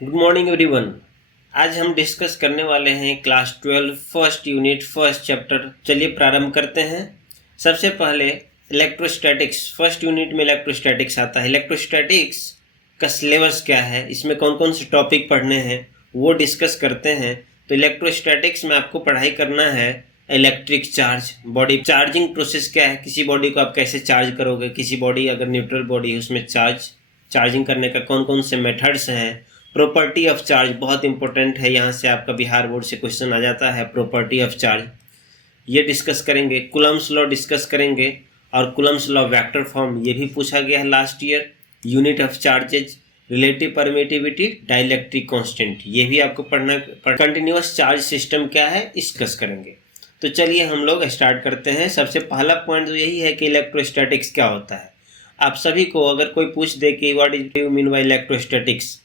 Good morning everyone. आज हम discuss करने वाले हैं class 12 first unit first chapter. चलिए प्रारंभ करते हैं। सबसे पहले इलेक्ट्रोस्टैटिक्स, फर्स्ट यूनिट में इलेक्ट्रोस्टैटिक्स आता है। इलेक्ट्रोस्टैटिक्स का सिलेबस क्या है, इसमें कौन कौन से टॉपिक पढ़ने हैं वो डिस्कस करते हैं। तो इलेक्ट्रोस्टैटिक्स में आपको पढ़ाई करना है electric charge, body charging process क्या है, किसी बॉडी को आप कैसे चार्ज करोगे, किसी बॉडी अगर न्यूट्रल बॉडी है उसमें चार्जिंग करने का कौन कौन से मेथड्स हैं। प्रॉपर्टी ऑफ चार्ज बहुत इंपॉर्टेंट है, यहाँ से आपका बिहार बोर्ड से क्वेश्चन आ जाता है। प्रॉपर्टी ऑफ चार्ज ये डिस्कस करेंगे। कूलम्ब्स लॉ डिस्कस करेंगे और कूलम्ब्स लॉ वेक्टर फॉर्म ये भी पूछा गया है last year. Unit of charges, relative permittivity, dielectric constant ये भी आपको पढ़ना। कंटिन्यूअस चार्ज सिस्टम क्या है डिस्कस करेंगे। तो चलिए हम लोग स्टार्ट करते हैं। सबसे पहला पॉइंट तो यही है कि इलेक्ट्रोस्टैटिक्स क्या होता है। आप सभी को अगर कोई पूछ दे कि what is you mean by electrostatics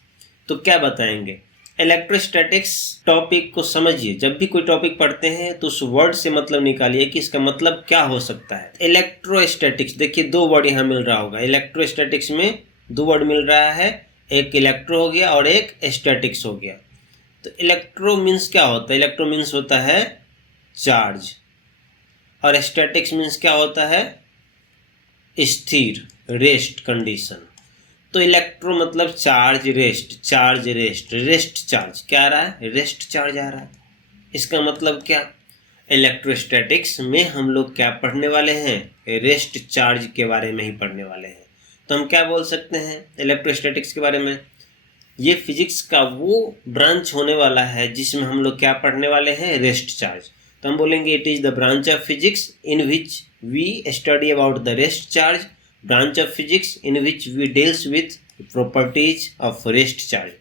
तो क्या बताएंगे। इलेक्ट्रोस्टैटिक्स टॉपिक को समझिए। जब भी कोई टॉपिक पढ़ते हैं तो उस वर्ड से मतलब निकालिए कि इसका मतलब क्या हो सकता है। इलेक्ट्रोस्टैटिक्स, देखिए दो वर्ड यहाँ मिल रहा होगा। इलेक्ट्रोस्टैटिक्स में दो वर्ड मिल रहा है, एक इलेक्ट्रो हो गया और एक स्टैटिक्स हो गया। तो इलेक्ट्रो मीन्स क्या होता है, इलेक्ट्रो मीन्स होता है चार्ज और स्टैटिक्स मीन्स क्या होता है स्थिर, रेस्ट कंडीशन। तो इलेक्ट्रो मतलब charge, rest, charge rest, rest charge क्या आ रहा है, रेस्ट चार्ज आ रहा है। इसका मतलब क्या, इलेक्ट्रोस्टैटिक्स में हम लोग क्या पढ़ने वाले हैं, रेस्ट चार्ज के बारे में ही पढ़ने वाले हैं। तो हम क्या बोल सकते हैं इलेक्ट्रोस्टैटिक्स के बारे में, ये फिजिक्स का वो ब्रांच होने वाला है जिसमें हम लोग क्या पढ़ने वाले हैं, रेस्ट चार्ज। तो हम बोलेंगे it is the branch of physics in which we study about the rest charge, branch of physics in which we deals with properties of rest charge.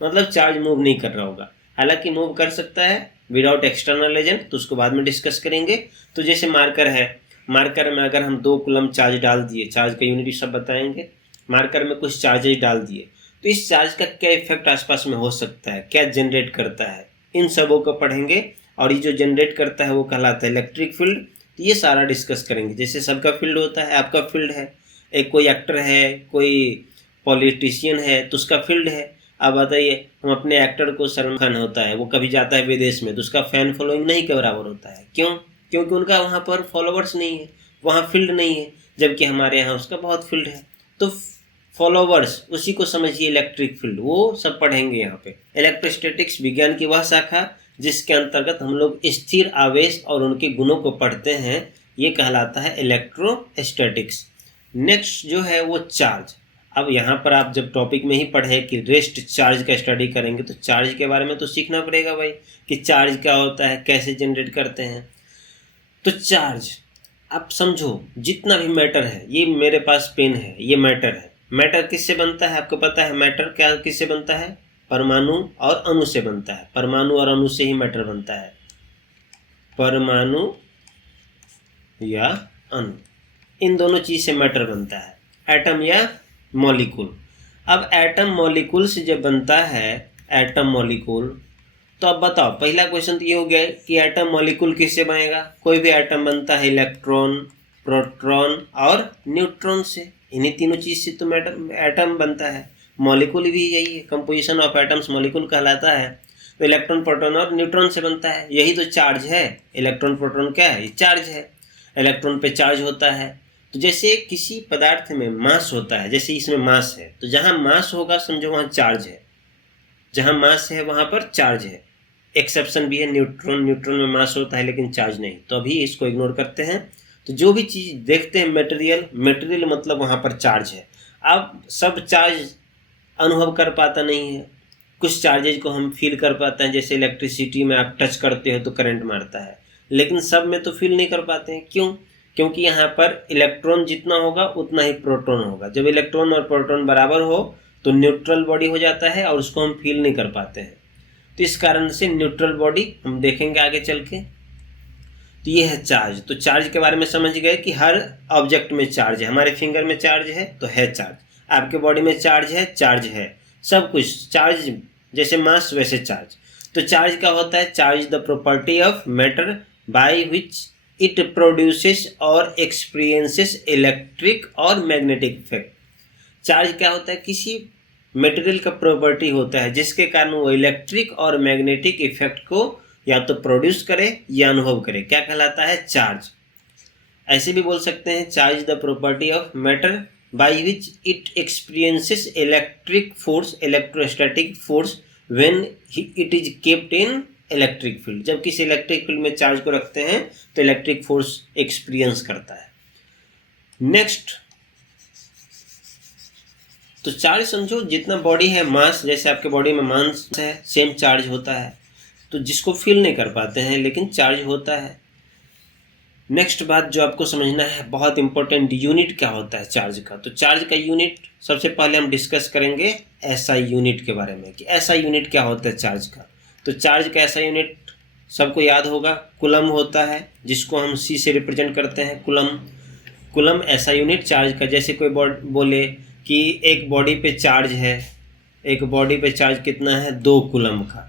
मतलब चार्ज मूव नहीं कर रहा होगा, हालांकि मूव कर सकता है विदाउट एक्सटर्नल एजेंट, तो उसको बाद में डिस्कस करेंगे। तो जैसे मार्कर है, मार्कर में अगर हम 2 कूलम चार्ज डाल दिए, चार्ज का यूनिट सब बताएंगे। मार्कर में कुछ चार्जेज डाल दिए तो इस चार्ज का क्या इफेक्ट आसपास में हो सकता है, क्या जनरेट करता है, इन सबों को पढ़ेंगे। और ये जो जनरेट करता है वो कहलाता है इलेक्ट्रिक फील्ड। तो ये सारा डिस्कस करेंगे। जैसे सबका फील्ड होता है, आपका फील्ड है, एक कोई एक्टर है, कोई पॉलिटिशियन है तो उसका फील्ड है। अब बताइए, हम अपने एक्टर को, सलमान खान होता है, वो कभी जाता है विदेश में तो उसका फैन फॉलोइंग नहीं के बराबर होता है। क्यों? क्योंकि उनका वहाँ पर फॉलोवर्स नहीं है, वहाँ फील्ड नहीं है, जबकि हमारे यहाँ उसका बहुत फील्ड है। तो फॉलोवर्स, उसी को समझिए इलेक्ट्रिक फील्ड, वो सब पढ़ेंगे यहाँ पे। इलेक्ट्रोस्टैटिक्स विज्ञान की वह शाखा जिसके अंतर्गत हम लोग स्थिर आवेश और उनके गुणों को पढ़ते हैं, ये कहलाता है इलेक्ट्रोस्टैटिक्स। नेक्स्ट जो है वो चार्ज। अब यहाँ पर आप जब टॉपिक में ही पढ़े कि रेस्ट चार्ज का स्टडी करेंगे तो चार्ज के बारे में तो सीखना पड़ेगा भाई, कि चार्ज क्या होता है, कैसे जनरेट करते हैं। तो चार्ज आप समझो, जितना भी मैटर है, ये मेरे पास पेन है, ये मैटर है। मैटर किससे बनता है आपको पता है, मैटर क्या किससे बनता है, परमाणु और अणु से बनता है। परमाणु और अणु से ही मैटर बनता है, परमाणु या अणु, इन दोनों चीज से मैटर बनता है, एटम या मॉलिक्यूल। अब एटम मॉलिक्यूल से जब बनता है एटम मॉलिक्यूल, तो अब बताओ, पहला क्वेश्चन तो ये हो गया कि एटम मॉलिक्यूल किससे बनेगा। कोई भी एटम बनता है इलेक्ट्रॉन, प्रोटॉन और न्यूट्रॉन से, इन्हीं तीनों चीज से तो एटम बनता है। मॉलिक्यूल भी यही है, कंपोजिशन ऑफ एटम्स मॉलिक्यूल कहलाता है। तो इलेक्ट्रॉन, प्रोटॉन और न्यूट्रॉन से बनता है, यही तो चार्ज है। इलेक्ट्रॉन प्रोटॉन क्या है, ये चार्ज है। इलेक्ट्रॉन पे चार्ज होता है। तो जैसे किसी पदार्थ में मास होता है, जैसे इसमें मास है, तो जहाँ मास होगा समझो वहाँ चार्ज है, जहाँ मास है वहाँ पर चार्ज है। एक्सेप्शन भी है न्यूट्रॉन, न्यूट्रॉन में मास होता है लेकिन चार्ज नहीं, तो अभी इसको इग्नोर करते हैं। तो जो भी चीज़ देखते हैं मटेरियल, मटेरियल मतलब वहाँ पर चार्ज है। अब सब चार्ज अनुभव कर पाता नहीं है, कुछ चार्जेज को हम फील कर पाते हैं, जैसे इलेक्ट्रिसिटी में आप टच करते हो तो करंट मारता है, लेकिन सब में तो फील नहीं कर पाते हैं। क्यों? क्योंकि यहाँ पर इलेक्ट्रॉन जितना होगा उतना ही प्रोटॉन होगा। जब इलेक्ट्रॉन और प्रोटॉन बराबर हो तो न्यूट्रल बॉडी हो जाता है और उसको हम फील नहीं कर पाते हैं। तो इस कारण से न्यूट्रल बॉडी हम देखेंगे आगे चल के। तो ये है चार्ज। तो चार्ज के बारे में समझ गए कि हर ऑब्जेक्ट में चार्ज है, हमारे फिंगर में चार्ज है तो है चार्ज, आपके बॉडी में चार्ज है, सब कुछ चार्ज, जैसे मास वैसे चार्ज। तो चार्ज क्या होता है, charge the property of matter by which it produces और एक्सपीरियंसेस इलेक्ट्रिक और मैग्नेटिक इफेक्ट। चार्ज क्या होता है, किसी मटेरियल का प्रॉपर्टी होता है जिसके कारण वो इलेक्ट्रिक और मैग्नेटिक इफेक्ट को या तो प्रोड्यूस करे या अनुभव करे, क्या कहलाता है? चार्ज। ऐसे भी बोल सकते हैं charge the property of matter by which it experiences electric force, electrostatic force when it is kept in electric field. जब किसी इलेक्ट्रिक फील्ड में चार्ज को रखते हैं तो इलेक्ट्रिक फोर्स एक्सपीरियंस करता है। नेक्स्ट, तो चार्ज समझो जितना बॉडी है, मास, जैसे आपके बॉडी में मास है सेम चार्ज होता है, तो जिसको फील नहीं कर पाते हैं लेकिन चार्ज होता है। नेक्स्ट बात जो आपको समझना है, बहुत इंपॉर्टेंट, यूनिट क्या होता है चार्ज का। तो चार्ज का यूनिट सबसे पहले हम डिस्कस करेंगे एसआई यूनिट के बारे में कि एसआई यूनिट क्या होता है चार्ज का। तो चार्ज का एसआई यूनिट सबको याद होगा, कूलम होता है, जिसको हम सी से रिप्रेजेंट करते हैं, coulomb. Coulomb SI unit charge का। जैसे कोई बोले कि एक बॉडी पे चार्ज है, एक बॉडी पे चार्ज कितना है? 2 कूलम का,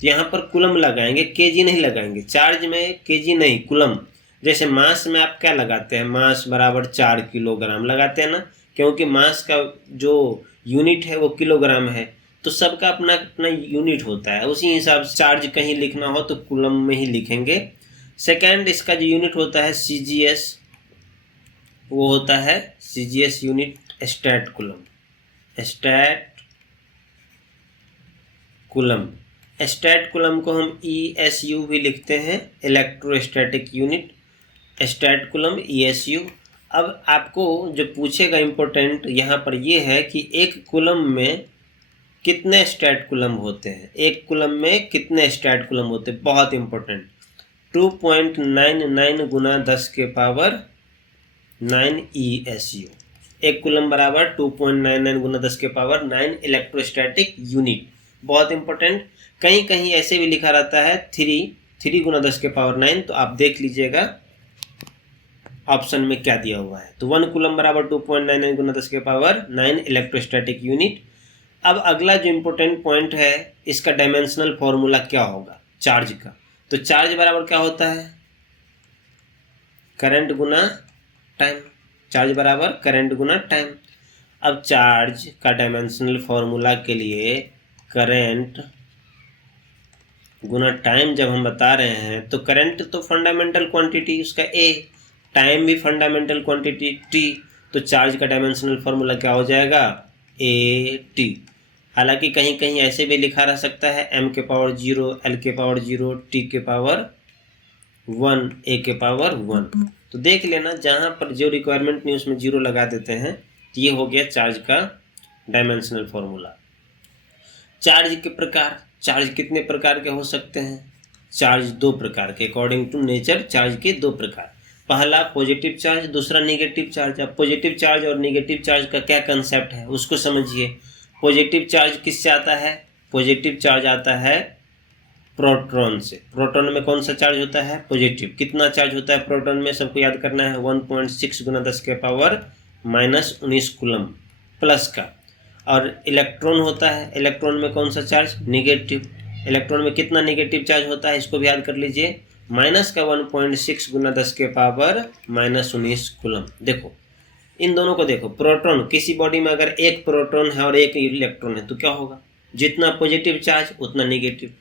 तो यहाँ पर कूलम लगाएंगे, केजी नहीं लगाएंगे। चार्ज में केजी नहीं, कूलम। जैसे मास में आप क्या लगाते हैं? मास बराबर 4 किलोग्राम लगाते हैं ना, क्योंकि मास का जो यूनिट है वो किलोग्राम है। तो सबका अपना अपना यूनिट होता है, उसी हिसाब से चार्ज कहीं लिखना हो तो कूलम में ही लिखेंगे। सेकेंड, इसका जो यूनिट होता है सीजीएस, वो होता है CGS unit stat coulomb. Stat coulomb, stat coulomb को हम ESU भी लिखते हैं, electrostatic unit, stat coulomb ESU। अब आपको जो पूछेगा इम्पोर्टेंट यहाँ पर ये है कि एक कूलम में कितने स्टैट कूलम होते हैं, एक कूलम में कितने स्टैट कूलम होते हैं, बहुत इंपॉर्टेंट। 2.99 गुना 10 के पावर 9 ESU। एक कूलम बराबर 2.99 गुना 10 के पावर 9 इलेक्ट्रोस्टैटिक यूनिट, बहुत इंपॉर्टेंट। कहीं कहीं ऐसे भी लिखा रहता है 3 गुना 10 के पावर 9, तो आप देख लीजिएगा ऑप्शन में क्या दिया हुआ है। तो 1 कूलम बराबर 2.99 गुना 10 के पावर 9 इलेक्ट्रोस्टैटिक यूनिट। अब अगला जो इम्पोर्टेंट पॉइंट है, इसका डायमेंशनल फॉर्मूला क्या होगा चार्ज का। तो चार्ज बराबर क्या होता है? करंट गुना टाइम। चार्ज बराबर करंट गुना टाइम। अब चार्ज का डायमेंशनल फॉर्मूला के लिए करंट गुना टाइम जब हम बता रहे हैं, तो करंट तो फंडामेंटल क्वांटिटी उसका A, टाइम भी फंडामेंटल क्वांटिटी T, तो चार्ज का डायमेंशनल फॉर्मूला क्या हो जाएगा? AT। हालांकि कहीं कहीं ऐसे भी लिखा रह सकता है m के पावर 0, l के पावर 0, t के पावर 1, a के पावर 1। तो देख लेना, जहाँ पर जो रिक्वायरमेंट नहीं उसमें 0 लगा देते हैं। तो ये हो गया चार्ज का डायमेंशनल फॉर्मूला। चार्ज के प्रकार, चार्ज कितने प्रकार के हो सकते हैं? चार्ज 2 प्रकार के, अकॉर्डिंग टू नेचर चार्ज के 2 प्रकार। पहला पॉजिटिव चार्ज, दूसरा नेगेटिव चार्ज। अब पॉजिटिव चार्ज और नेगेटिव चार्ज का क्या कंसेप्ट है उसको समझिए। पॉजिटिव चार्ज किससे आता है? पॉजिटिव चार्ज आता है प्रोटॉन से। प्रोटॉन में कौन सा चार्ज होता है? पॉजिटिव। कितना चार्ज होता है प्रोटॉन में? सबको याद करना है, 1.6 गुना 10 के पावर -19 कूलम प्लस का। और इलेक्ट्रॉन होता है, इलेक्ट्रॉन में कौन सा चार्ज? निगेटिव। इलेक्ट्रॉन में कितना निगेटिव चार्ज होता है इसको भी याद कर लीजिए, माइनस का 1.6 गुना 10 के पावर -19 कूलम। देखो इन दोनों को देखो, प्रोटॉन, किसी बॉडी में अगर एक प्रोटॉन है और एक इलेक्ट्रॉन है तो क्या होगा? जितना पॉजिटिव चार्ज उतना निगेटिव।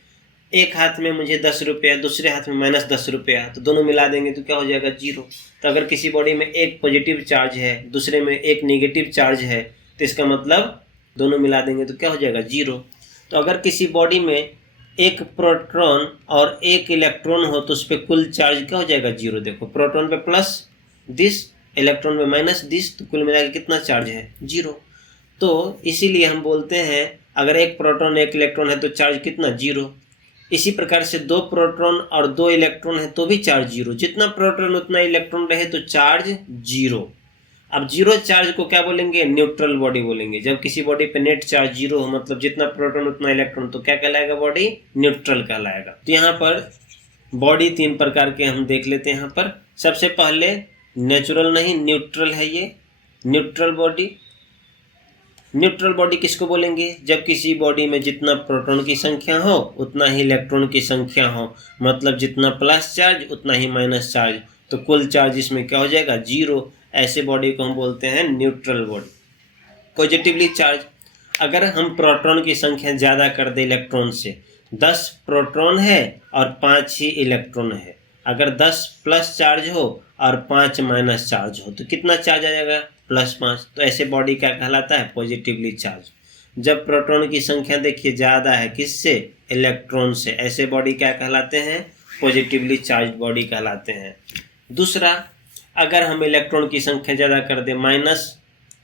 एक हाथ में मुझे 10 रुपया, दूसरे हाथ में -10 रुपया, तो दोनों मिला देंगे तो क्या हो जाएगा? 0। तो अगर किसी बॉडी में एक पॉजिटिव चार्ज है, दूसरे में एक नेगेटिव चार्ज है, तो इसका मतलब दोनों मिला देंगे तो क्या हो जाएगा? 0। तो अगर किसी बॉडी में एक प्रोटॉन और एक इलेक्ट्रॉन हो तो उस पर कुल चार्ज क्या हो जाएगा? 0। देखो प्रोटॉन पे प्लस दिस, इलेक्ट्रॉन में माइनस दिस, तो कुल मिला के कितना चार्ज है? 0। तो इसीलिए हम बोलते हैं अगर एक प्रोटॉन एक इलेक्ट्रॉन है तो चार्ज कितना? 0। इसी प्रकार से 2 प्रोटॉन और 2 इलेक्ट्रॉन है तो भी चार्ज 0। जितना प्रोटॉन उतना इलेक्ट्रॉन रहे तो चार्ज 0। अब 0 चार्ज को क्या बोलेंगे? न्यूट्रल बॉडी बोलेंगे। जब किसी बॉडी पे नेट चार्ज 0 हो, मतलब जितना प्रोटॉन उतना इलेक्ट्रॉन, तो क्या कहलाएगा? बॉडी न्यूट्रल कहलाएगा। तो यहाँ पर बॉडी 3 प्रकार के हम देख लेते हैं। यहाँ पर सबसे पहले नेचुरल नहीं, न्यूट्रल है ये न्यूट्रल बॉडी। न्यूट्रल बॉडी किसको बोलेंगे? जब किसी बॉडी में जितना प्रोटॉन की संख्या हो उतना ही इलेक्ट्रॉन की संख्या हो, मतलब जितना प्लस चार्ज उतना ही माइनस चार्ज, तो कुल चार्ज इसमें क्या हो जाएगा? 0। ऐसे बॉडी को हम बोलते हैं न्यूट्रल बॉडी, पॉजिटिवली चार्ज। अगर हम प्रोटॉन की संख्या ज़्यादा कर दें इलेक्ट्रॉन से, 10 प्रोटॉन है और 5 ही इलेक्ट्रॉन है, अगर 10 प्लस चार्ज हो और 5 माइनस चार्ज हो तो कितना चार्ज आ जाएगा? +5। तो ऐसे बॉडी क्या कहलाता है? Positively charge. जब प्रोटॉन की संख्या देखिए ज़्यादा है किससे? इलेक्ट्रॉन से, ऐसे बॉडी क्या कहलाते हैं? पॉजिटिवली चार्ज बॉडी कहलाते हैं। दूसरा, अगर हम इलेक्ट्रॉन की संख्या ज़्यादा कर दें, माइनस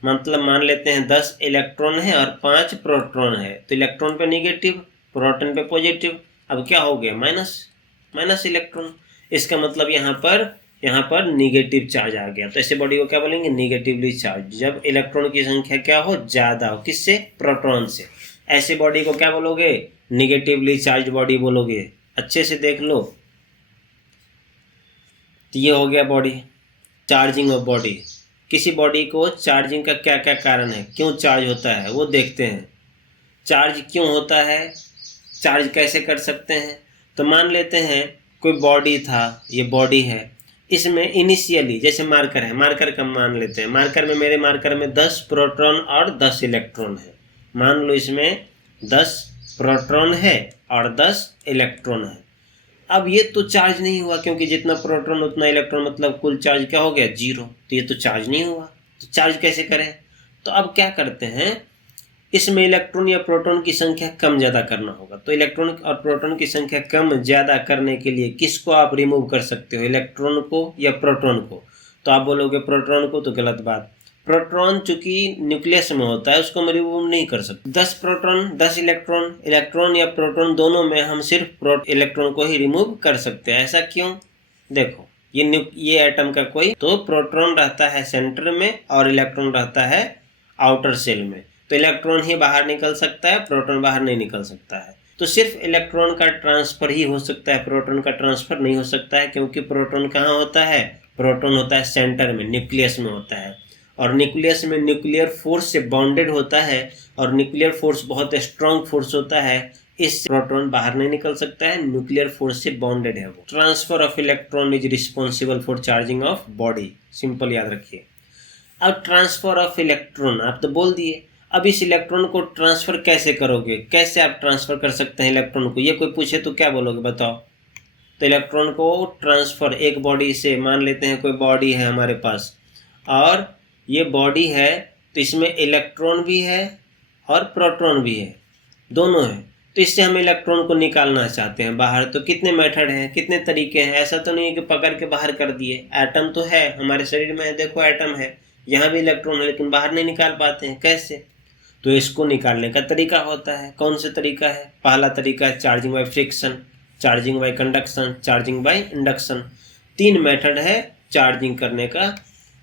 मतलब मान लेते हैं 10 इलेक्ट्रॉन है और 5 प्रोटॉन है, तो इलेक्ट्रॉन पे निगेटिव, प्रोटॉन पे पॉजिटिव, अब क्या हो गया? Minus electron. इसका मतलब यहाँ पर निगेटिव चार्ज आ गया। तो ऐसे बॉडी को क्या बोलेंगे? Negatively charge. जब इलेक्ट्रॉन की संख्या क्या हो? ज़्यादा हो, किससे? प्रोटॉन से। ऐसे बॉडी को क्या बोलोगे? निगेटिवली चार्ज बॉडी बोलोगे। अच्छे से देख लो। तो ये हो गया बॉडी, चार्जिंग ऑफ बॉडी। किसी बॉडी को चार्जिंग का क्या क्या कारण है, क्यों चार्ज होता है, वो देखते हैं। चार्ज क्यों होता है, चार्ज कैसे कर सकते हैं? तो मान लेते हैं कोई बॉडी था, ये बॉडी है, इसमें इनिशियली जैसे मार्कर है, मार्कर का मान लेते हैं, मेरे मार्कर में 10 प्रोटॉन और 10 इलेक्ट्रॉन है। मान लो इसमें 10 प्रोटॉन है और 10 इलेक्ट्रॉन है। अब ये तो चार्ज नहीं हुआ, क्योंकि जितना प्रोटॉन उतना इलेक्ट्रॉन, मतलब कुल चार्ज क्या हो गया? 0। तो ये तो चार्ज नहीं हुआ, तो चार्ज कैसे करें? तो अब क्या करते हैं, इसमें इलेक्ट्रॉन या प्रोटॉन की संख्या कम ज़्यादा करना होगा। तो इलेक्ट्रॉन और प्रोटॉन की संख्या कम ज़्यादा करने के लिए किसको आप रिमूव कर सकते हो, इलेक्ट्रॉन को या प्रोटॉन को? तो आप बोलोगे प्रोटॉन को, तो गलत बात। प्रोटॉन चूंकि न्यूक्लियस में होता है, उसको हम रिमूव नहीं कर सकते। 10 प्रोटॉन 10 इलेक्ट्रॉन या प्रोटॉन दोनों में हम सिर्फ इलेक्ट्रॉन को ही रिमूव कर सकते हैं। ऐसा क्यों? देखो, ये एटम का कोई तो प्रोटॉन रहता है सेंटर में और इलेक्ट्रॉन रहता है आउटर सेल में, तो इलेक्ट्रॉन ही बाहर निकल सकता है, प्रोटॉन बाहर नहीं निकल सकता है। तो सिर्फ इलेक्ट्रॉन का ट्रांसफर ही हो सकता है, प्रोटॉन का ट्रांसफर नहीं हो सकता है, क्योंकि प्रोटॉन कहाँ होता है? प्रोटॉन होता है सेंटर में, न्यूक्लियस में होता है, और न्यूक्लियस में न्यूक्लियर फोर्स से बाउंडेड होता है, और न्यूक्लियर फोर्स बहुत स्ट्रॉन्ग फोर्स होता है, इससे प्रोटॉन बाहर नहीं निकल सकता है, न्यूक्लियर फोर्स से बाउंडेड है वो। Transfer of electron is responsible for charging of body, simple याद रखिए। अब ट्रांसफर ऑफ इलेक्ट्रॉन आप तो बोल दिए, अब इस इलेक्ट्रॉन को ट्रांसफर कैसे करोगे? कैसे आप ट्रांसफर कर सकते हैं इलेक्ट्रॉन को? ये कोई पूछे तो क्या बोलोगे, बताओ? तो इलेक्ट्रॉन को ट्रांसफर एक बॉडी से, मान लेते हैं कोई बॉडी है हमारे पास, और ये बॉडी है, तो इसमें इलेक्ट्रॉन भी है और प्रोटॉन भी है, दोनों है। तो इससे हम इलेक्ट्रॉन को निकालना चाहते हैं बाहर, तो कितने मेथड हैं, कितने तरीके हैं? ऐसा तो नहीं है कि पकड़ के बाहर कर दिए। एटम तो है हमारे शरीर में, देखो एटम है, यहाँ भी इलेक्ट्रॉन है, लेकिन बाहर नहीं निकाल पाते हैं। कैसे? तो इसको निकालने का तरीका होता है। कौन सा तरीका है? पहला तरीका है charging by friction, charging by conduction, charging by induction. 3 method है चार्जिंग करने का।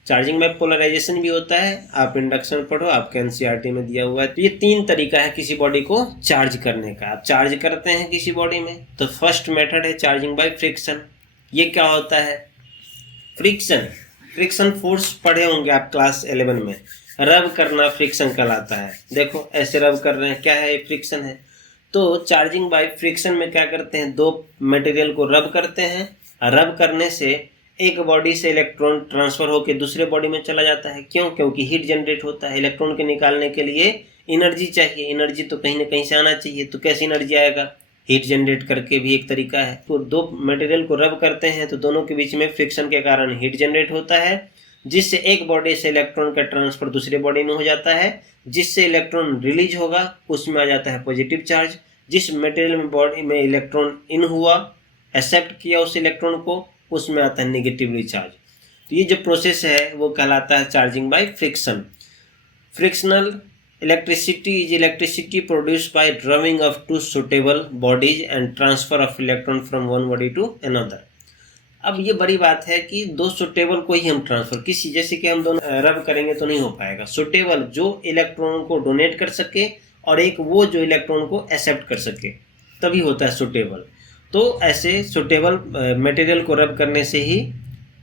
चार्जिंग बाय पोलराइजेशन भी होता है, आप इंडक्शन पढ़ो, आपके एनसीईआरटी में दिया हुआ है। तो ये 3 तरीका है किसी बॉडी को चार्ज करने का। आप चार्ज करते हैं किसी बॉडी में, तो फर्स्ट मेथड है चार्जिंग बाय फ्रिक्शन। ये क्या होता है? फ्रिक्शन फोर्स पढ़े होंगे आप क्लास 11 में, रब करना फ्रिक्शन कहलाता है। देखो ऐसे रब कर रहे हैं, क्या है? फ्रिक्शन है। तो चार्जिंग बाय फ्रिक्शन में क्या करते हैं, 2 मटेरियल को रब करते हैं। रब करने से एक बॉडी से इलेक्ट्रॉन ट्रांसफर होकर दूसरे बॉडी में चला जाता है। क्यों? क्योंकि हीट जनरेट होता है। इलेक्ट्रॉन के निकालने के लिए एनर्जी चाहिए, एनर्जी तो कहीं ना कहीं से आना चाहिए। तो कैसे एनर्जी आएगा? हीट जनरेट करके भी एक तरीका है। तो 2 मटेरियल को रब करते हैं, तो दोनों के बीच में फ्रिक्शन के कारण हीट जनरेट होता है, जिससे एक बॉडी से इलेक्ट्रॉन का ट्रांसफर दूसरे बॉडी में हो जाता है, जिससे इलेक्ट्रॉन रिलीज होगा, उसमें आ जाता है पॉजिटिव चार्ज। जिस मटेरियल में बॉडी में इलेक्ट्रॉन इन हुआ, एक्सेप्ट किया उस इलेक्ट्रॉन को, उसमें आता है नेगेटिवली चार्ज। तो ये जो प्रोसेस है वो कहलाता है charging by friction. Frictional electricity is electricity produced by drawing of 2 suitable bodies and transfer of electron from one body to another. अब ये बड़ी बात है कि 2 सुटेबल को ही हम ट्रांसफर, किसी जैसे कि हम दोनों रब करेंगे तो नहीं हो पाएगा। सुटेबल जो इलेक्ट्रॉन को डोनेट कर सके, और एक वो जो इलेक्ट्रॉन को एक्सेप्ट कर सके, तभी होता है सुटेबल। तो ऐसे सुटेबल मटेरियल को रब करने से ही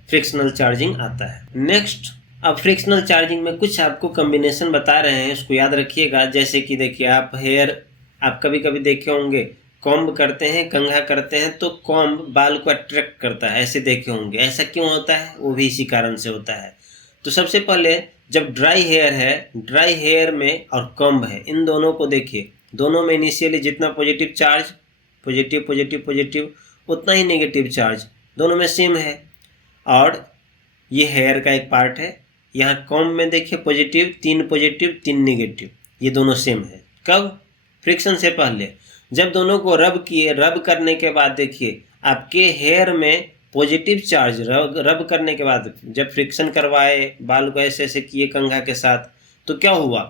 फ्रिक्शनल चार्जिंग आता है। नेक्स्ट, अब फ्रिक्शनल चार्जिंग में कुछ आपको कॉम्बिनेशन बता रहे हैं, उसको याद रखिएगा। जैसे कि देखिए, आप कभी कभी देखे होंगे, कॉम्ब करते हैं, कंघा करते हैं, तो कॉम्ब बाल को अट्रैक्ट करता है, ऐसे देखे होंगे। ऐसा क्यों होता है? वो भी इसी कारण से होता है। तो सबसे पहले जब ड्राई हेयर है, ड्राई हेयर में और कॉम्ब है, इन दोनों को देखिए, दोनों में इनिशियली जितना positive charge, positive positive positive, उतना ही नेगेटिव चार्ज, दोनों में सेम है। और ये हेयर का एक पार्ट है। यहाँ कॉम्ब में देखिए पॉजिटिव 3 नेगेटिव, ये दोनों सेम है। कब? फ्रिक्शन से पहले। जब दोनों को रब किए, रब करने के बाद देखिए आपके हेयर में पॉजिटिव चार्ज, रब करने के बाद जब फ्रिक्शन करवाए, बाल को ऐसे ऐसे किए कंघा के साथ, तो क्या हुआ?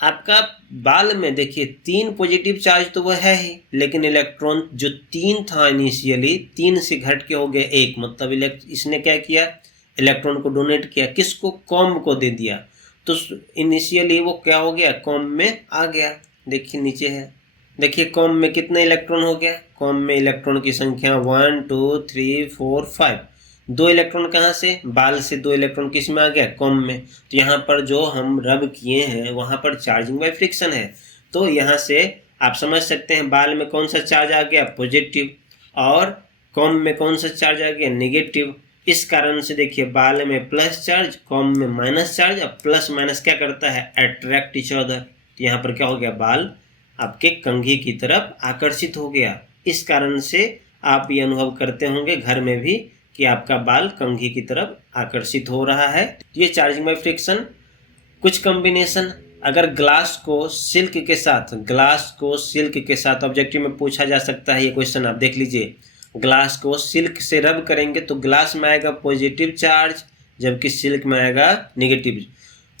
आपका बाल में देखिए 3 पॉजिटिव चार्ज तो वो है ही, लेकिन इलेक्ट्रॉन जो 3 था इनिशियली, 3 से घट के हो गया 1, मतलब इसने क्या किया? इलेक्ट्रॉन को डोनेट किया। किसको? कॉम्ब को दे दिया। तो इनिशियली वो क्या हो गया? कॉम्ब में आ गया। देखिए नीचे है, देखिए कॉम्ब में कितने इलेक्ट्रॉन हो गया? कॉम्ब में इलेक्ट्रॉन की संख्या 1 2 3 4 5। 2 इलेक्ट्रॉन कहाँ से? बाल से 2 इलेक्ट्रॉन किस में आ गया? कॉम्ब में। तो यहाँ पर जो हम रब किए हैं वहाँ पर चार्जिंग बाय फ्रिक्शन है। तो यहाँ से आप समझ सकते हैं बाल में कौन सा चार्ज आ गया? पॉजिटिव। और कॉम्ब में कौन सा चार्ज आ गया? नेगेटिव। इस कारण से देखिए बाल में प्लस चार्ज, कॉम्ब में माइनस चार्ज। अब प्लस माइनस क्या करता है? Attract each other. तो यहाँ पर क्या हो गया? बाल आपके कंघी की तरफ आकर्षित हो गया। इस कारण से आप ये अनुभव करते होंगे घर में भी कि आपका बाल कंघी की तरफ आकर्षित हो रहा है। ये चार्जिंग बाय फ्रिक्शन। कुछ कॉम्बिनेशन, अगर ग्लास को सिल्क के साथ ऑब्जेक्टिव में पूछा जा सकता है। ये क्वेश्चन आप देख लीजिए, ग्लास को सिल्क से रब करेंगे तो ग्लास में आएगा पॉजिटिव चार्ज, जबकि सिल्क में आएगा नेगेटिव।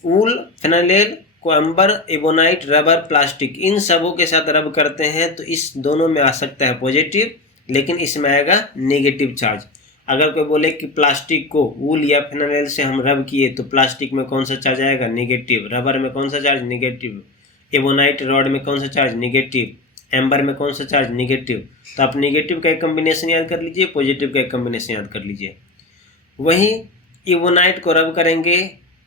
वूल, फेनाइल, कोएम्बर, एबोनाइट, रबर, प्लास्टिक, इन सबों के साथ रब करते हैं तो इस दोनों में आ सकता है पॉजिटिव, लेकिन इसमें आएगा नेगेटिव चार्ज। अगर कोई बोले कि प्लास्टिक को वूल या फेनाइल से हम रब किए तो प्लास्टिक में कौन सा चार्ज आएगा? नेगेटिव। रबर में कौन सा चार्ज? नेगेटिव। एबोनाइट रॉड में कौन सा चार्ज? नेगेटिव। एम्बर में कौन सा चार्ज? नेगेटिव। तो आप नेगेटिव का एक कॉम्बिनेशन याद कर लीजिए, पॉजिटिव का एक कॉम्बिनेशन याद कर लीजिए। वहीं एबोनाइट को रब करेंगे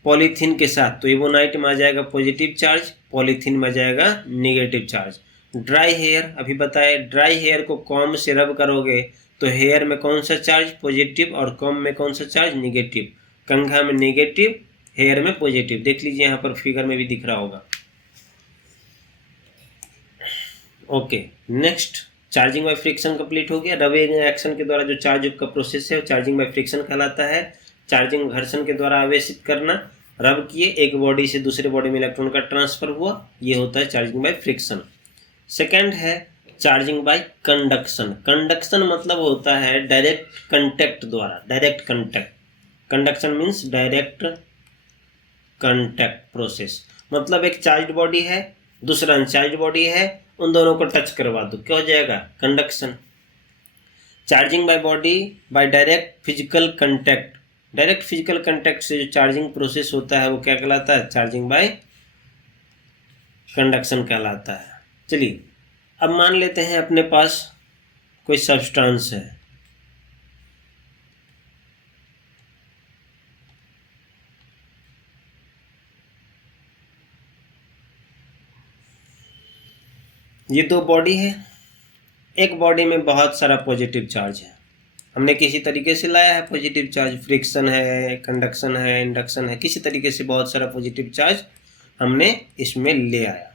पॉलीथीन के साथ तो एबोनाइट में आ जाएगा पॉजिटिव चार्ज, पॉलीथीन में आ जाएगा नेगेटिव चार्ज। ड्राई हेयर, अभी बताए, ड्राई हेयर को कॉम्ब से रब करोगे तो हेयर में कौन सा चार्ज? पॉजिटिव। और कॉम्ब में कौन सा चार्ज? नेगेटिव। कंघा में नेगेटिव, हेयर में पॉजिटिव। देख लीजिए यहाँ पर फिगर में भी दिख रहा होगा। Okay, next charging by friction complete हो गया। रबिंग एक्शन के द्वारा जो चार्ज का प्रोसेस है वो चार्जिंग बाय फ्रिक्शन कहलाता है। चार्जिंग घर्षण के द्वारा आवेशित करना, रब किए, एक बॉडी से दूसरे बॉडी में इलेक्ट्रॉन का ट्रांसफर हुआ, ये होता है चार्जिंग बाय फ्रिक्शन। सेकेंड है चार्जिंग बाय कंडक्शन। कंडक्शन मतलब होता है डायरेक्ट कंटैक्ट द्वारा, direct contact. Conduction means direct contact process. मतलब एक चार्ज्ड बॉडी है, दूसरा अनचार्ज्ड बॉडी है, उन दोनों को टच करवा दो, क्या हो जाएगा? Conduction. Charging by body by direct physical contact. Direct physical contact से जो चार्जिंग प्रोसेस होता है वो क्या कहलाता है? चार्जिंग बाय कंडक्शन कहलाता है। चलिए अब मान लेते हैं अपने पास कोई सब्सटेंस है, ये दो बॉडी है, एक बॉडी में बहुत सारा पॉजिटिव चार्ज है, हमने किसी तरीके से लाया है पॉजिटिव चार्ज, फ्रिक्शन है, कंडक्शन है, इंडक्शन है, किसी तरीके से बहुत सारा पॉजिटिव चार्ज हमने इसमें ले आया।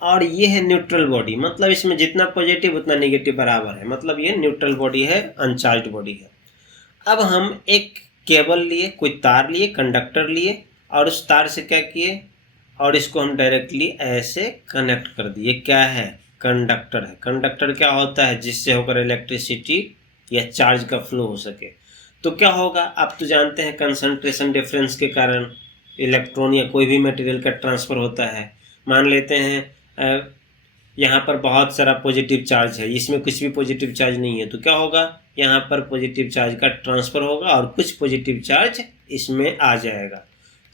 और ये है न्यूट्रल बॉडी, मतलब इसमें जितना पॉजिटिव उतना नेगेटिव बराबर है, मतलब ये न्यूट्रल बॉडी है, अनचार्ज्ड बॉडी है। अब हम एक केबल लिए, कोई तार लिए, कंडक्टर लिए, और उस तार से क्या किए, और इसको हम डायरेक्टली ऐसे कनेक्ट कर दिए। क्या है? कंडक्टर है। कंडक्टर क्या होता है? जिससे होकर इलेक्ट्रिसिटी या चार्ज का फ्लो हो सके। तो क्या होगा? आप तो जानते हैं कंसंट्रेशन डिफरेंस के कारण इलेक्ट्रॉन या कोई भी मटेरियल का ट्रांसफ़र होता है। मान लेते हैं यहाँ पर बहुत सारा पॉजिटिव चार्ज है, इसमें कुछ भी पॉजिटिव चार्ज नहीं है, तो क्या होगा? यहाँ पर पॉजिटिव चार्ज का ट्रांसफ़र होगा और कुछ पॉजिटिव चार्ज इसमें आ जाएगा।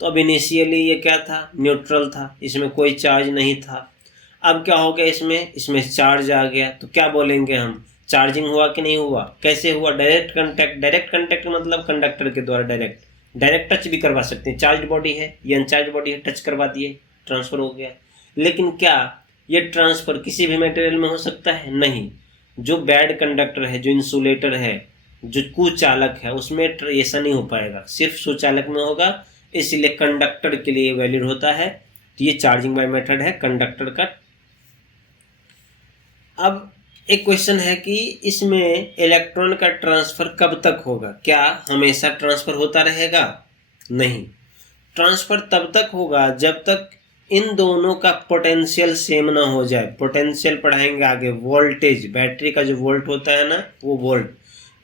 तो अब इनिशियली ये क्या था? न्यूट्रल था, इसमें कोई चार्ज नहीं था। अब क्या हो गया? इसमें चार्ज आ गया, तो क्या बोलेंगे हम? चार्जिंग हुआ कि नहीं हुआ? कैसे हुआ? Direct contact. डायरेक्ट कंटैक्ट मतलब कंडक्टर के द्वारा डायरेक्ट टच भी करवा सकते हैं। चार्ज बॉडी है, ये अनचार्ज बॉडी है, टच करवा दिए, ट्रांसफ़र हो गया। लेकिन क्या ये ट्रांसफ़र किसी भी मटेरियल में हो सकता है? नहीं। जो बैड कंडक्टर है, जो इंसुलेटर है, जो कुचालक है, उसमें ऐसा नहीं हो पाएगा। सिर्फ सुचालक में होगा, इसलिए कंडक्टर के लिए वैलिड होता है। तो ये चार्जिंग बाय मेथड है कंडक्टर का। अब एक क्वेश्चन है कि इसमें इलेक्ट्रॉन का ट्रांसफर कब तक होगा? क्या हमेशा ट्रांसफर होता रहेगा? नहीं, ट्रांसफर तब तक होगा जब तक इन दोनों का पोटेंशियल सेम ना हो जाए। पोटेंशियल पढ़ाएंगे आगे, वोल्टेज, बैटरी का जो वोल्ट होता है ना, वो वोल्ट।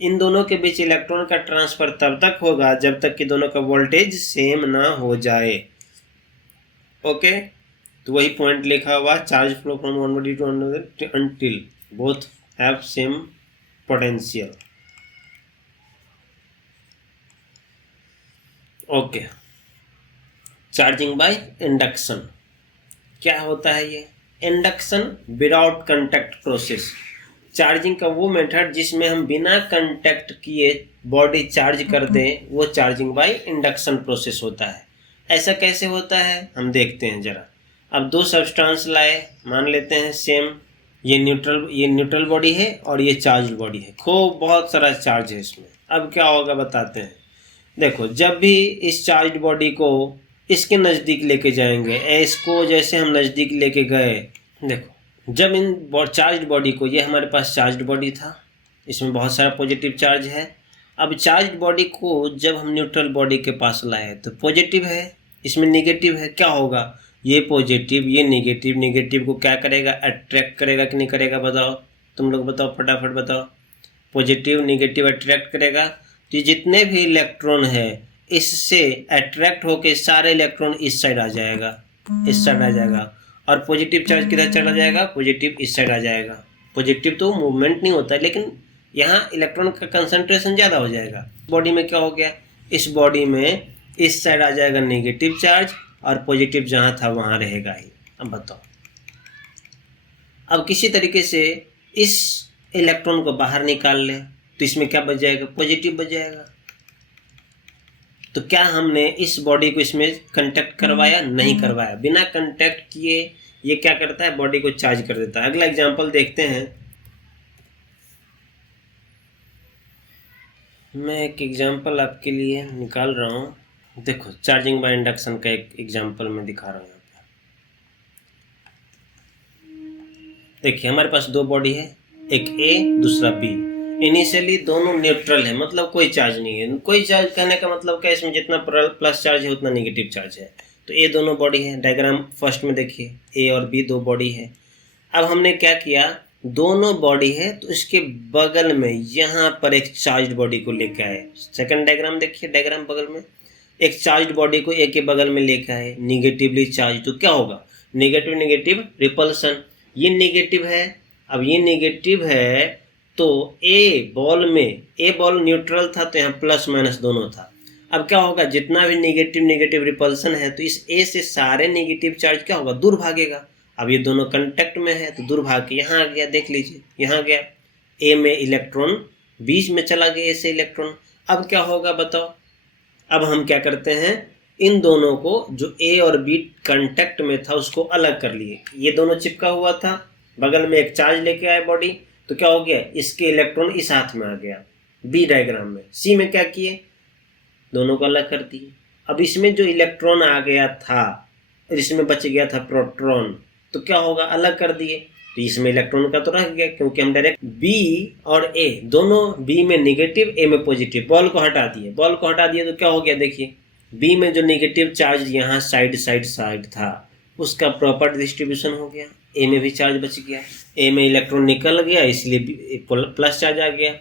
इन दोनों के बीच इलेक्ट्रॉन का ट्रांसफर तब तक होगा जब तक कि दोनों का वोल्टेज सेम ना हो जाए। ओके, तो वही पॉइंट लिखा हुआ, charge flow from one body to another until both have same potential. Okay, charging by induction क्या होता है? ये induction without contact process, charging का वो मेथड जिसमें हम बिना कंटैक्ट किए बॉडी चार्ज कर दें, वो चार्जिंग बाय इंडक्शन प्रोसेस होता है। ऐसा कैसे होता है हम देखते हैं जरा। अब दो सब्सटेंस लाए, मान लेते हैं सेम, ये न्यूट्रल बॉडी है और ये चार्ज बॉडी है, खूब बहुत सारा चार्ज है इसमें। अब क्या होगा बताते हैं। देखो, जब भी इस चार्ज बॉडी को इसके नज़दीक लेके जाएंगे, इसको जैसे हम नज़दीक लेके गए, देखो जब इन चार्ज बॉडी को, ये हमारे पास चार्ज बॉडी था, इसमें बहुत सारा पॉजिटिव चार्ज है। अब चार्ज बॉडी को जब हम न्यूट्रल बॉडी के पास लाए तो पॉजिटिव है, इसमें नेगेटिव है। क्या होगा? ये पॉजिटिव, ये नेगेटिव, नेगेटिव को क्या करेगा? अट्रैक्ट करेगा कि नहीं करेगा? बताओ, तुम लोग बताओ, फटाफट बताओ। पॉजिटिव नेगेटिव अट्रैक्ट करेगा। तो ये जितने भी इलेक्ट्रॉन है इससे अट्रैक्ट होके सारे इलेक्ट्रॉन इस साइड आ जाएगा, इस साइड आ जाएगा। और पॉजिटिव चार्ज किधर चला जाएगा? पॉजिटिव इस साइड आ जाएगा। पॉजिटिव तो मूवमेंट नहीं होता है, लेकिन यहाँ इलेक्ट्रॉन का कंसंट्रेशन ज़्यादा हो जाएगा। बॉडी में क्या हो गया? इस बॉडी में इस साइड आ जाएगा नेगेटिव चार्ज और पॉजिटिव जहाँ था वहाँ रहेगा ही। अब बताओ, अब किसी तरीके से इस इलेक्ट्रॉन को बाहर निकाल ले तो इसमें क्या बच जाएगा? पॉजिटिव बच जाएगा। तो क्या हमने इस बॉडी को इसमें कंटैक्ट करवाया? नहीं करवाया। बिना कंटैक्ट किए ये क्या करता है? बॉडी को चार्ज कर देता है। अगला एग्जांपल देखते हैं। मैं एक एग्जांपल आपके लिए निकाल रहा हूँ। देखो, चार्जिंग बाय इंडक्शन का एक एग्जांपल मैं दिखा रहा हूँ यहाँ पे। देखिए, हमारे पास दो बॉडी है, एक ए दूसरा बी। इनिशियली दोनों न्यूट्रल है, मतलब कोई चार्ज नहीं है। कोई चार्ज कहने का मतलब क्या, इसमें जितना प्लस चार्ज है उतना नेगेटिव चार्ज है। तो ये दोनों बॉडी है। डायग्राम फर्स्ट में देखिए, ए और बी दो बॉडी है। अब हमने क्या किया, दोनों बॉडी है तो इसके बगल में यहाँ पर एक चार्ज बॉडी को लेकर आए। सेकंड डायग्राम देखिए, डायग्राम बगल में एक चार्ज बॉडी को ए के बगल में लेकर आए, निगेटिवली चार्ज। तो क्या होगा? Negative negative repulsion. ये नेगेटिव है, अब ये नेगेटिव है, तो ए बॉल न्यूट्रल था तो यहाँ प्लस माइनस दोनों था। अब क्या होगा? जितना भी नेगेटिव नेगेटिव रिपल्सन है तो इस ए से सारे नेगेटिव चार्ज क्या होगा? दूर भागेगा। अब ये दोनों कांटेक्ट में है तो दूर भाग के यहाँ आ गया। देख लीजिए, यहाँ गया, ए में इलेक्ट्रॉन बीच में चला गया, ए से इलेक्ट्रॉन। अब क्या होगा बताओ? अब हम क्या करते हैं, इन दोनों को जो ए और बी कांटेक्ट में था उसको अलग कर लिए। ये दोनों चिपका हुआ था, बगल में एक चार्ज लेके आए बॉडी, तो क्या हो गया? इसके इलेक्ट्रॉन इस हाथ में आ गया बी डायग्राम में। सी में क्या किए? दोनों को अलग कर दिए। अब इसमें जो इलेक्ट्रॉन आ गया था और इसमें बच गया था प्रोटॉन, तो क्या होगा? अलग कर दिए। तो इसमें इलेक्ट्रॉन का तो रह गया, क्योंकि हम डायरेक्ट बी और ए दोनों, बी में नेगेटिव ए में पॉजिटिव, बॉल को हटा दिए। बॉल को हटा दिए तो क्या हो गया? देखिए, बी में जो नेगेटिव चार्ज यहाँ साइड था उसका प्रॉपर डिस्ट्रीब्यूशन हो गया, ए में भी चार्ज बच गया। ए में इलेक्ट्रॉन निकल गया इसलिए प्लस चार्ज आ गया,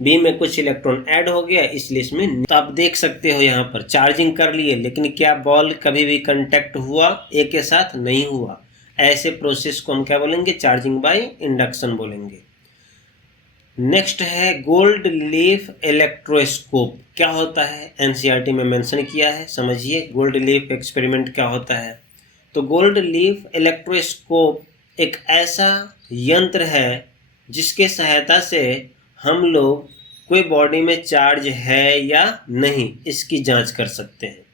बी में कुछ इलेक्ट्रॉन ऐड हो गया इसलिए इसमें। तो आप देख सकते हो यहाँ पर चार्जिंग कर लिए, लेकिन क्या बॉल कभी भी कंटैक्ट हुआ? ए के साथ नहीं हुआ। ऐसे प्रोसेस को हम क्या बोलेंगे? चार्जिंग बाय इंडक्शन बोलेंगे। नेक्स्ट है गोल्ड लीफ इलेक्ट्रोस्कोप। क्या होता है? एनसीईआरटी में मेंशन किया है, समझिए गोल्ड लीफ एक्सपेरिमेंट क्या होता है। तो गोल्ड लीफ इलेक्ट्रोस्कोप एक ऐसा यंत्र है जिसके सहायता से हम लोग कोई बॉडी में चार्ज है या नहीं इसकी जांच कर सकते हैं।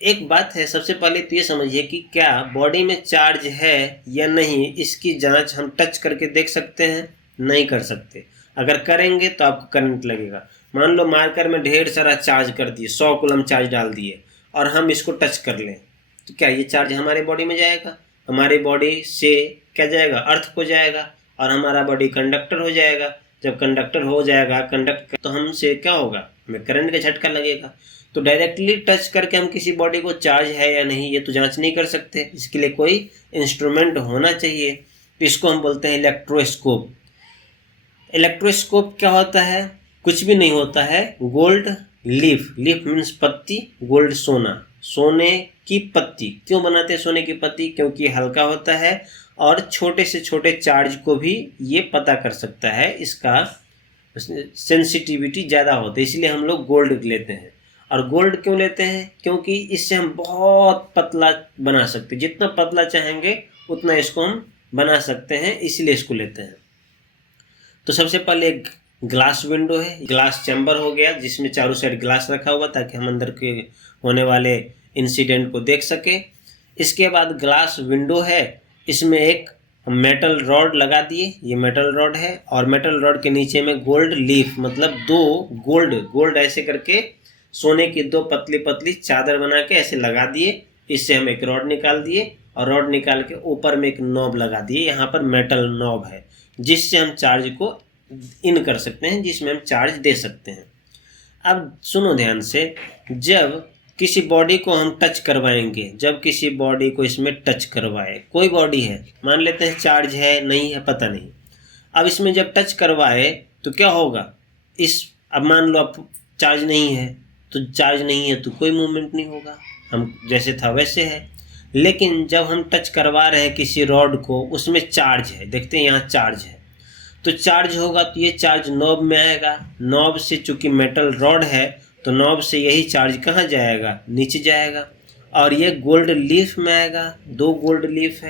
एक बात है, सबसे पहले तो ये समझिए कि क्या बॉडी में चार्ज है या नहीं इसकी जांच हम टच करके देख सकते हैं? नहीं कर सकते। अगर करेंगे तो आपको करंट लगेगा। मान लो मार्कर में ढेर सारा चार्ज कर दिए, 100 कूलम चार्ज डाल दिए और हम इसको टच कर लें तो क्या ये चार्ज हमारे बॉडी में जाएगा? हमारे बॉडी से क्या जाएगा? अर्थ को जाएगा और हमारा बॉडी कंडक्टर हो जाएगा। जब कंडक्टर हो जाएगा तो हमसे क्या होगा? हमें करंट का झटका लगेगा। तो डायरेक्टली टच करके हम किसी बॉडी को चार्ज है या नहीं ये तो जांच नहीं कर सकते, इसके लिए कोई इंस्ट्रूमेंट होना चाहिए। तो इसको हम बोलते हैं इलेक्ट्रोस्कोप। इलेक्ट्रोस्कोप क्या होता है? कुछ भी नहीं होता है, गोल्ड लीफ, लीफ मीन्स पत्ती, गोल्ड सोना, सोने की पत्ती। क्यों बनाते हैं सोने की पत्ती? क्योंकि हल्का होता है और छोटे से छोटे चार्ज को भी ये पता कर सकता है, इसका सेंसिटिविटी ज़्यादा होती है, इसलिए हम लोग गोल्ड लेते हैं। और गोल्ड क्यों लेते हैं? क्योंकि इससे हम बहुत पतला बना सकते हैं, जितना पतला चाहेंगे उतना इसको हम बना सकते हैं, इसलिए इसको लेते हैं। तो सबसे पहले एक ग्लास विंडो है, ग्लास चैम्बर हो गया जिसमें चारों साइड ग्लास रखा हुआ ताकि हम अंदर के होने वाले इंसिडेंट को देख सके। इसके बाद ग्लास विंडो है, इसमें एक मेटल रॉड लगा दिए, ये मेटल रॉड है और मेटल रॉड के नीचे में गोल्ड लीफ, मतलब दो गोल्ड ऐसे करके सोने की दो पतली पतली चादर बना के ऐसे लगा दिए। इससे हम एक रॉड निकाल दिए और रॉड निकाल के ऊपर में एक नॉब लगा दिए, यहाँ पर मेटल नॉब है जिससे हम चार्ज को इन कर सकते हैं, जिसमें हम चार्ज दे सकते हैं। अब सुनो ध्यान से, जब किसी बॉडी को हम टच करवाएंगे, जब किसी बॉडी को इसमें टच करवाए, कोई बॉडी है, मान लेते हैं चार्ज है नहीं है पता नहीं, अब इसमें जब टच करवाए तो क्या होगा? अब मान लो अब चार्ज नहीं है, तो चार्ज नहीं है तो कोई मूवमेंट नहीं होगा, हम जैसे था वैसे है। लेकिन जब हम टच करवा रहे हैं किसी रॉड को, उसमें चार्ज है, देखते हैं यहाँ चार्ज है, तो चार्ज होगा तो ये चार्ज नॉब में आएगा। नॉब से चूंकि मेटल रॉड है तो नॉब से यही चार्ज कहाँ जाएगा? नीचे जाएगा और ये गोल्ड लीफ में आएगा। दो गोल्ड लीफ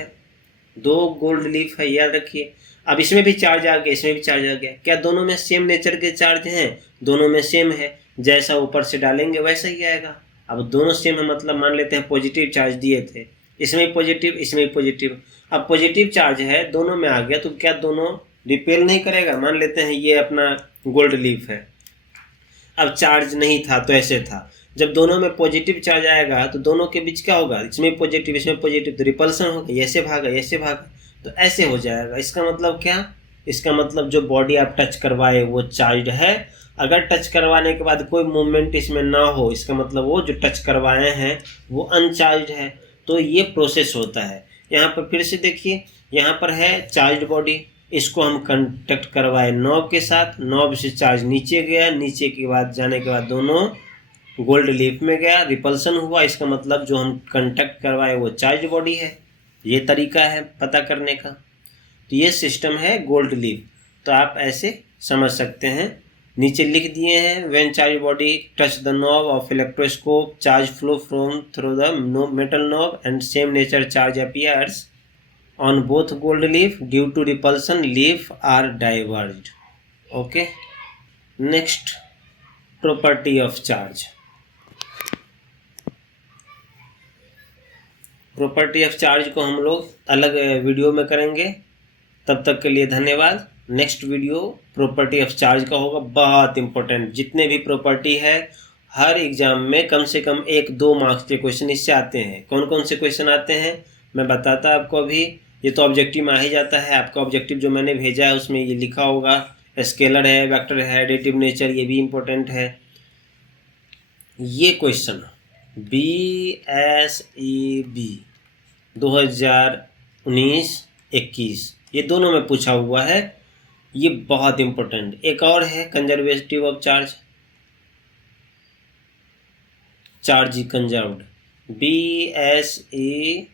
है, याद रखिए। अब इसमें भी चार्ज आ गया, इसमें भी चार्ज आ गया। क्या दोनों में सेम नेचर के चार्ज हैं? दोनों में सेम है, जैसा ऊपर से डालेंगे वैसा ही आएगा। अब दोनों सेम है, मतलब मान लेते हैं पॉजिटिव चार्ज दिए थे, इसमें पॉजिटिव इसमें पॉजिटिव। अब पॉजिटिव चार्ज है दोनों में आ गया तो क्या दोनों रिपेल नहीं करेगा? मान लेते हैं ये अपना गोल्ड लीफ है, अब चार्ज नहीं था तो ऐसे था, जब दोनों में पॉजिटिव चार्ज आएगा तो दोनों के बीच क्या होगा? इसमें पॉजिटिव इसमें पॉजिटिव, तो रिपल्सन होगा, ऐसे भागा तो ऐसे हो जाएगा। इसका मतलब क्या? इसका मतलब जो बॉडी आप टच करवाए वो चार्ज है। अगर टच करवाने के बाद कोई मूवमेंट इसमें ना हो, इसका मतलब वो जो टच करवाए हैं वो अनचार्ज है। तो ये प्रोसेस होता है। यहाँ पर फिर से देखिए, यहाँ पर है चार्ज बॉडी, इसको हम कंटैक्ट करवाए नॉब के साथ, नॉब से चार्ज नीचे गया, नीचे के बाद जाने के बाद दोनों गोल्ड लीफ में गया, रिपल्सन हुआ, इसका मतलब जो हम कंटैक्ट करवाए वो चार्ज बॉडी है। ये तरीका है पता करने का। तो ये सिस्टम है गोल्ड लीफ, तो आप ऐसे समझ सकते हैं। नीचे लिख दिए हैं, when charge body touch the knob of electroscope charge flow from through the metal knob and same nature charge appears on both gold leaf due to repulsion leaf are diverged. Okay, next property of charge. Property of charge को हम लोग अलग video में करेंगे। तब तक के लिए धन्यवाद। Next video property of charge का होगा, बहुत इंपॉर्टेंट। जितने भी प्रॉपर्टी है हर एग्जाम में कम से कम 1-2 मार्क्स के क्वेश्चन इससे आते हैं। कौन कौन से क्वेश्चन आते हैं मैं बताता आपको अभी। ये तो ऑब्जेक्टिव में आ ही जाता है। आपका ऑब्जेक्टिव जो मैंने भेजा है उसमें ये लिखा होगा, स्केलर है, वेक्टर है, एडिटिव नेचर, ये भी इम्पोर्टेंट है। ये क्वेश्चन BSEB 2019-21 ये दोनों में पूछा हुआ है, ये बहुत इम्पोर्टेंट। एक और है conservative of charge, charge conserved, BSEB।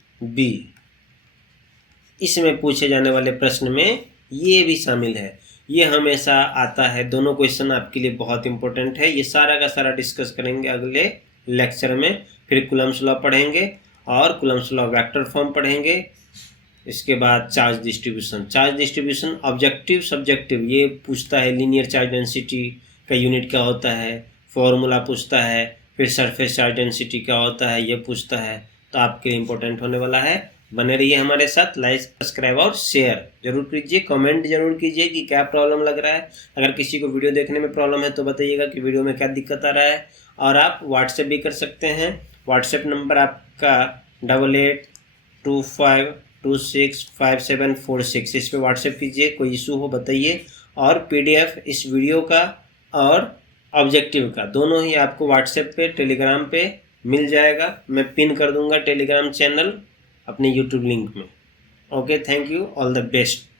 इसमें पूछे जाने वाले प्रश्न में ये भी शामिल है, ये हमेशा आता है। दोनों क्वेश्चन आपके लिए बहुत इंपॉर्टेंट है। ये सारा का सारा डिस्कस करेंगे अगले लेक्चर में। फिर कूलम्ब्स लॉ पढ़ेंगे और कूलम्ब्स लॉ वेक्टर फॉर्म पढ़ेंगे। इसके बाद चार्ज डिस्ट्रीब्यूशन ऑब्जेक्टिव सब्जेक्टिव ये पूछता है। लीनियर चार्ज डेंसिटी का यूनिट क्या होता है, फॉर्मूला पूछता है। फिर सरफेस चार्ज डेंसिटी क्या होता है ये पूछता है। तो आपके लिए इम्पोर्टेंट होने वाला है। बने रहिए हमारे साथ। लाइक, सब्सक्राइब और शेयर जरूर कीजिए। कमेंट जरूर कीजिए कि क्या प्रॉब्लम लग रहा है। अगर किसी को वीडियो देखने में प्रॉब्लम है तो बताइएगा कि वीडियो में क्या दिक्कत आ रहा है। और आप व्हाट्सएप भी कर सकते हैं। व्हाट्सएप नंबर आपका 8825265746। इस पर व्हाट्सएप कीजिए, कोई इशू हो बताइए। और पीडीएफ इस वीडियो का और ऑब्जेक्टिव का दोनों ही आपको व्हाट्सएप पे टेलीग्राम पे मिल जाएगा। मैं पिन कर दूंगा टेलीग्राम चैनल अपने यूट्यूब लिंक में। Okay, thank you, all the best.